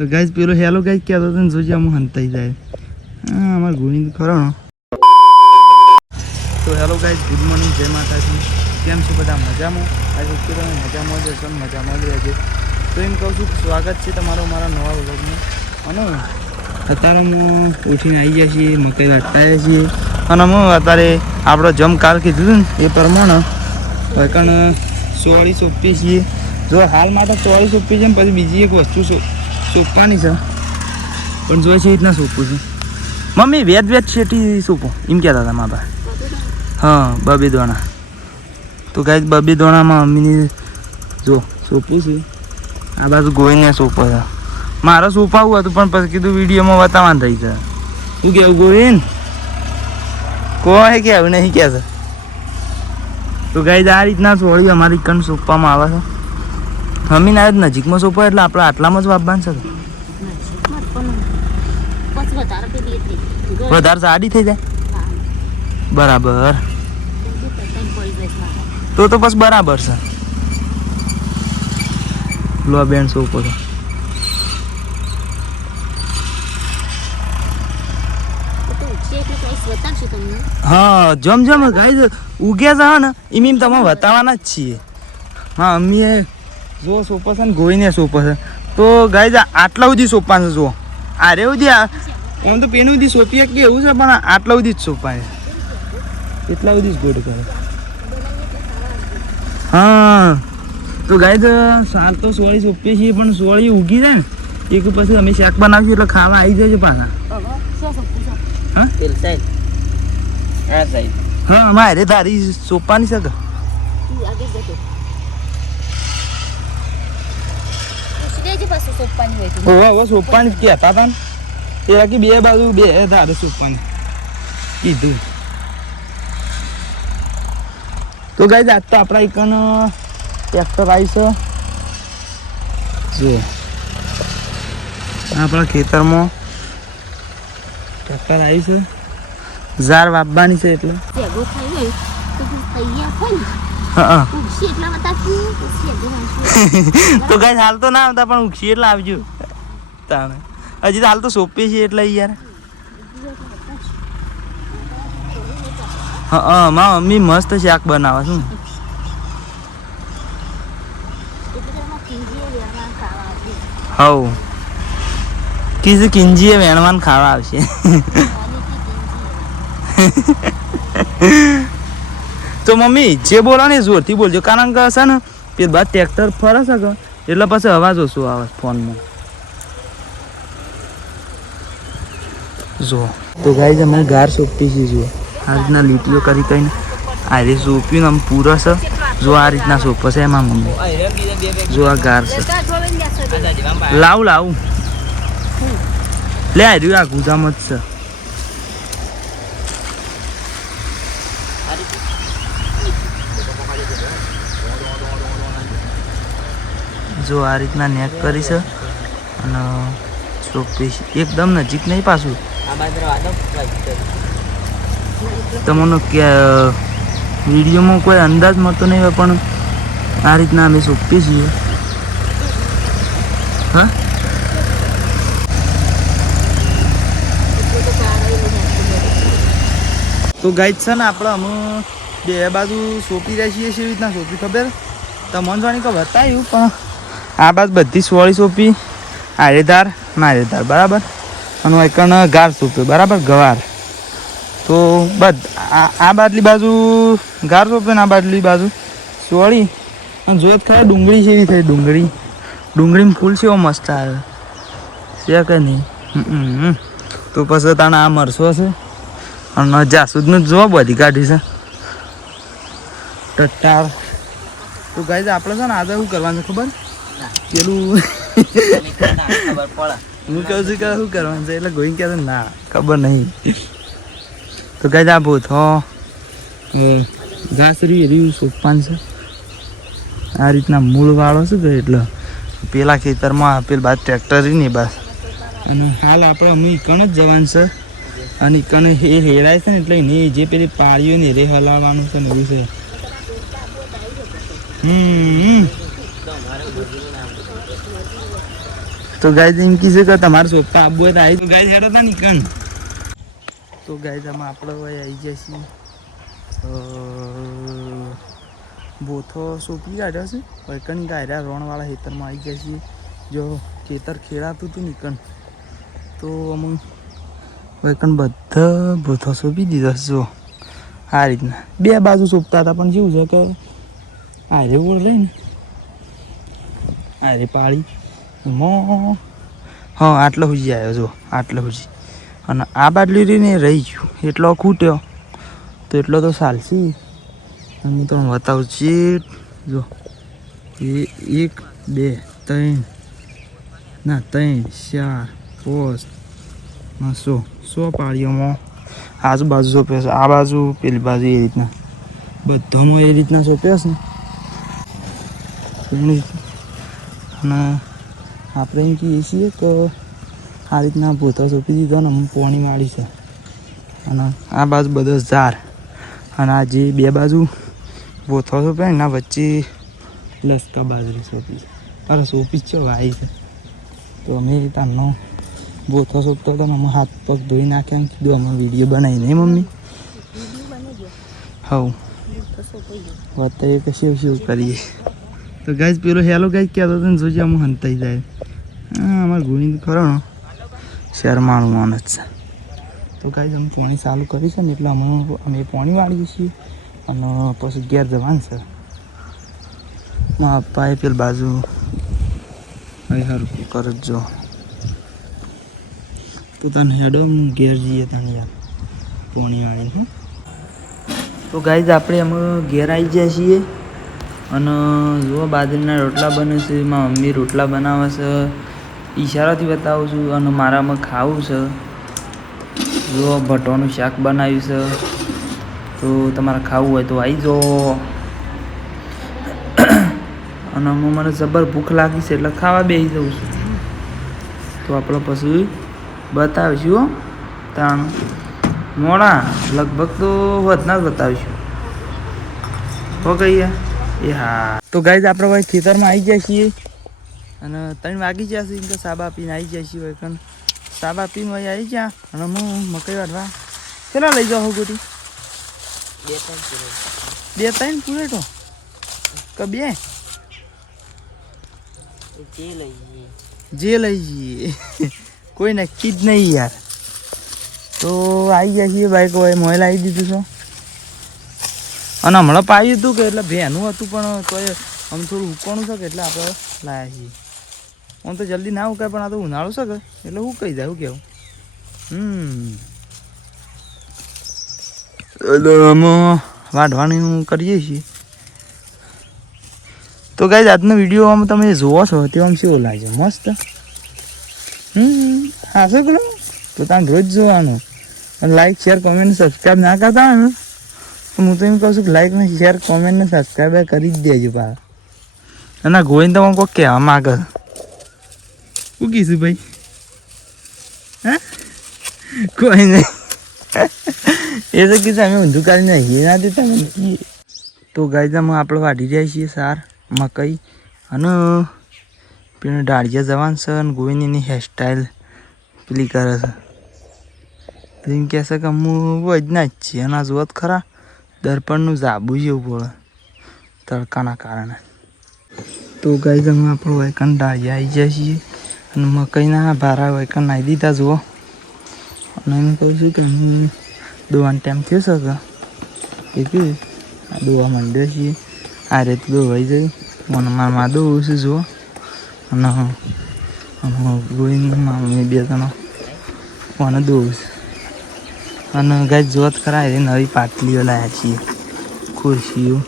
તો ગાઈઝ પેલો hello guys કહેતો હતો ને જોજે આમ હંતાઈ જાય. હા અમારે ગોવિંદ ખરો ને. તો હેલો ગાઈઝ, ગુડ મોર્નિંગ, જય માતાજી. કેમ છો બધા? મજામાં? આજે તો તમે મજામાં જ હશો ને મજામાં જ રહેજો. તો એમ કહું છું કે સ્વાગત છે તમારો મારા નવા વ્લોગમાં. અને અત્યારે હું ઉઠીને આવી ગયા છીએ, મકાઈ વાટતા છીએ. અને હું અત્યારે આપણો જમ કાલ કીધું ને એ પ્રમાણે કણ સોળી સોંપીએ છીએ. જો હાલ માટે ચોળી સોંપી છે ને પછી બીજી એક વસ્તુ સોંપવાની છે, પણ જોઈ છે એ રીતના સોંપું છું. મમ્મી વેદ શેટી સોંપો એમ કહેતા હતા મારા. હા, બબી દોણા. તો ગાઈઝ બબી દોણામાં મમ્મીની જો સોંપું છે. આ બાજુ ગોઈને સોંપો છે. મારે સોંપાવું હતું પણ પછી કીધું વિડીયોમાં બતાવવાનું થઈ છે. શું કહેવું ગોવિંદ? કોઈ કહેવું નહીં કહે છે. તો ગાઈઝ આ રીતના સોળી અમારી કણ સોંપવામાં આવે છે. મમ્મી ના નજીકમાં સોંપો એટલે આપણે આટલામાં જ વાપવાનું છે. વધારે સાડી થઈ જાય બરાબર. તો બસ બરાબર છે. લો બેન સોંપો તો હા જમ ગાઈઝ ઉગ્યા છે ને એમ તમે બતાવવાના જ છીએ. હા અમ્મીએ જો સોંપો છે ને ગોઈને સોંપો છે. તો ગાઈઝ આટલા સુધી સોંપવાનું છે. જો આરે સુધી આમ તો પેલું સુધી સોંપીએ કે એવું છે, પણ આટલા સુધી જ સોંપાય. એટલા સુધી જ ગોડ કરે. હા તો ગાઈઝ સાર તો સોળી સોંપીએ છીએ, પણ સોળી ઉગી જાય ને એક પછી અમે શાક બનાવીશું એટલે ખાવા આવી જાય છે પાછા. હા મારે તારી સોંપવાની છે કે સોંપવાની કહેતા હતા ને એ બાકી બે બાજુ બે તારે સોંપવાની કીધું. તો ગાઈઝ આજ તો આપણા એકન ટ્રેક્ટર આવી છે. જો આપણા ખેતરમાં ટ્રેક્ટર આવી છે. ઝાર વાપવાની છે એટલે તો ગાઈઝ હાલ તો ના આવતા પણ ઉગશી એટલે આવજો. તાણે હજી તો હાલ તો સોંપીએ છીએ એટલે યાર. હા મારા મમ્મી મસ્ત શાક બનાવે છે. હવ કીધું કિંજીએ વેણવાન ખાવા આવશે. તો મમ્મી જે બોલો ને જોરથી બોલજો, કારણ કે છે ને તે બાદ ટ્રેક્ટર ફરે છે કે એટલે પછી અવાજ ઓછો આવે ફોનમાં. જો તો ગાઈઝ અમે ગાર સોંપી છીએ. જુઓ આ રીતના લીટીઓ કરી કહીને આ રીતે સોંપ્યું આમ પૂરો છે. જો આ રીતના સોંપો છે એમાં મમ્મી. જો આ ગાર છે. લાવું લે આવ્યું આ ગુજામાં જ છે. જો આ રીતના નેક કરી છે અને સોંપી એકદમ નજીક નહીં પાછું. તમને વિડીયોમાં કોઈ અંદાજ મળતો નહીં હોય, પણ આ રીતના અમે સોંપીએ છીએ. હા તો ગાઈડ છે ને આપણે અમે બે બાજુ સોંપી રહ્યા છીએ. એવી રીતના સોંપી ખબર તમને જાણી કે બતાવ્યું, પણ આ બાજુ બધી સોળી સોંપી. આરેદાર મારેદાર બરાબર, અને એકણ ગાર સોંપ્યો બરાબર ગવાર. તો આ બાજલી બાજુ ગાર સોંપ્યો ને આ બાજલી બાજુ સોળી. અને જોત ખરા ડુંગળી છે એવી થઈ. ડુંગળીમાં ફૂલ છે એવો મસ્ત આવે છે કે નહીં? તો પછી તાણે આ મરસો છે અને જાસૂદનું જો બધી કાઢી છે ટટ્ટાર. તો ગાઈઝ આપણે છે ને આજે શું કરવાનું ખબર પેલું હું કહું છું કે શું કરવાનું છે એટલે ગોઈને કહેતો ના ખબર નહીં. તો ગાઈઝ આ ભૂથો ઘાસ રહ્યું સોંપવાનું છે. આ રીતના મૂળ વાળો શું કે એટલે પેલા ખેતરમાં પેલ બાદ ટ્રેક્ટર ને બસ. અને હાલ આપણે અમે ઈકણ જ જવાનું છે. અને ઈકણ એ હેરાય છે ને એટલે એની જે પેલી પાળીઓ ને રે હલાવવાનું છે ને એવું છે. તો ગાય એમ કીધું કે તમારે સોંપતા આવવું હોય તો આવી તો ગાય હેડો હતા નીકળ. તો ગાય તમે આપણે આવી જઈએ બોથો સોંપી કાઢ્યો છે વૈકણ ગાયરા રોણવાળા ખેતરમાં આવી જાય છીએ. જો ખેતર ખેડાતું હતું નીકળ તો અમુક વૈકણ બધા બોથો સોંપી દીધા છે. જો આ રીતના બે બાજુ સોંપતા હતા પણ કેવું છે કે આરે બોલ રહી ને આરે પાળી એમાં હા આટલો સુધી આવ્યો. જો આટલો સુધી અને આ બાટલી રહીને રહી ગયું એટલો ખૂટ્યો તો એટલો તો ચાલશે. હું તો બતાવું છું. જો એ 1 2 3 ના 3 4 5 100 પાળીઓમાં આજુબાજુ સોંપ્યો છે. આ બાજુ પેલી બાજુ એ રીતના બધામાં એ રીતના સોંપ્યો છે. અને આપણે એમ કહીએ છીએ કે આ રીતના પોતા સોંપી દીધો ને હું પોણી માળી છે. અને આ બાજુ બધો ઝાર અને આ જે બે બાજુ બોથો સોંપે એના વચ્ચે લસકા બાજરી સોંપી. અરે સોંપી છે વાઈ છે. તો અમે તારનો બોથો સોંપતો હતો ને અમે હાથ પગ ધોઈ નાખ્યા કીધું અમે વિડીયો બનાવી નહીં મમ્મી. હવ વાત એ કે શું કરીએ. તો ગાય પેલો હેલો ગાય કહેતો હતો ને જોજે અમુક હંતાઈ જાય. હા અમારે ગોવિંદ ખરો ને શરમાણું માન જ છે. તો ગાય અમે પાણી ચાલુ કરી છે ને એટલે અમે પાણી વાળીએ છીએ અને પછી ઘેર જવાનું છે. મારા પપ્પાએ પેલી બાજુ અહીં હરકું કરે જો તો તને હેડો હું ઘેર જઈએ તને યાર પાણી વાળીને. તો ગાય આપણે અમે ઘેર આવી જાય છીએ અને જુઓ બાજરીના રોટલા બને છે. મારી મમ્મી રોટલા બનાવે છે ઈશારાથી બતાવું છું. અને મારામાં ખાવું છે. જુઓ ભટોનું શાક બનાવ્યું છે. તો તમારે ખાવું હોય તો આવી જાઓ. અને મને જબર ભૂખ લાગી છે એટલે ખાવા બેસી જઉં છું. તો આપણે પછી બતાવીશું તાણ મોડા લગભગ તો વધના જ બતાવીશું. હો કહીએ એ હા. તો ગાઈઝ આપણે ભાઈ ખેતરમાં આવી જાય છીએ અને 3 વાગી ગયા છે. કે સાબા પીને આવી જાય છીએ. હોય સાબા પીને ભાઈ આવી ગયા અને હું મકઈ વાળવા કેટલા લઈ જાઓ ગોટી 2-3 પૂરેટો કે 2 જે લઈ જઈએ કોઈ નક્કી જ નહીં યાર. તો આવી ગયા છીએ બાઈક હોય મોબાઈલ લાવી દીધું છે અને હમણાં પાયું હતું કે એટલે ભેનું હતું પણ તો આમ થોડું ઉકાણું છે કે એટલે આપણે લાવ્યા છીએ. આમ તો જલ્દી ના ઉકાય પણ આ તો ઉનાળું છે કે એટલે હું કહી જાય કેવું. અમે વાઢવાનું કરીએ છીએ. તો ગાઈઝ આજનો વિડીયો આમ તમે જોવો છો તે આમ કેવો લાગે મસ્ત. હા શું કરો તો તમે રોજ જોવાનું અને લાઈક શેર કોમેન્ટ સબસ્ક્રાઈબ ના કરતા હોય ને હું તો એમ કહું છું કે લાઈક ને શેર કોમેન્ટ ને સબસ્ક્રાઈબ કરી જ દેજો પા. અને ગોવિંદ તો કોઈ કહેવા માગે શું કહીશું ભાઈ હા કોઈ નહીં એ તો કીધું અમે ઊંધું કાઢીને એ ના દેતા મને. તો ગાઈઝ અમે આપણે વાઢી રહ્યા છીએ સાર મકઈ અને પેલું ડાળિયા જવાન છે અને ગોવિંદની હેરસ્ટાઈલ પેલી કરે છે. તો એમ કહેશે કે હું વજના જ છીએ અને આ જોત ખરા દર્પણનું જાબુ જેવું પડે તડકાના કારણે. તો ગાઈઝ અમે આપણો વાયકણ ડાળિયા આવી જાય છીએ અને મકઈના ભારા વાયકણ નાખી દીધા જુઓ. અને એમ કહું છું કે હું દોવાનો ટાઈમ થયો શકે એટલે આ દોવા માંડ્યો છીએ. આ રીતે દોવાઈ જાય મને મારમાં દોવું છે જુઓ. અને ગોવિંદ મામી 2 જણો મને દોવું છે. અને ગાય જોત ખરા એ નવી પાટલીઓ લાવ્યા છીએ ખુરશીઓ.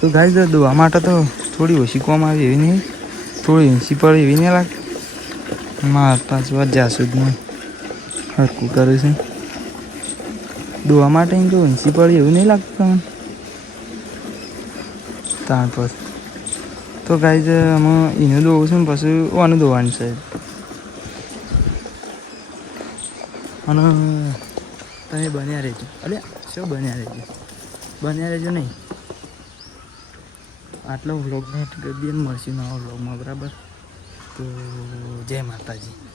તો ગાય દોવા માટે તો થોડી ઓછી કોમ આવી એવી નહીં થોડી હિંસી પડે એવી નહીં લાગે. મારા 5 વાર જ્યાં સુધી હરકું કરે છે દોવા માટે એમ તો હિંસી પડે એવું નહીં લાગતું તમને ત્યાર પછી. તો ગાઈઝ અમે એનું દોવું છું ને પછી ઓનું દોવાનું છે. અને તમે બન્યા રહેજો અરે શું બન્યા રહેજો નહીં. આટલો વ્લોગને કરી દઈએ મળશે નવા વ્લોગમાં બરાબર. તો જય માતાજી.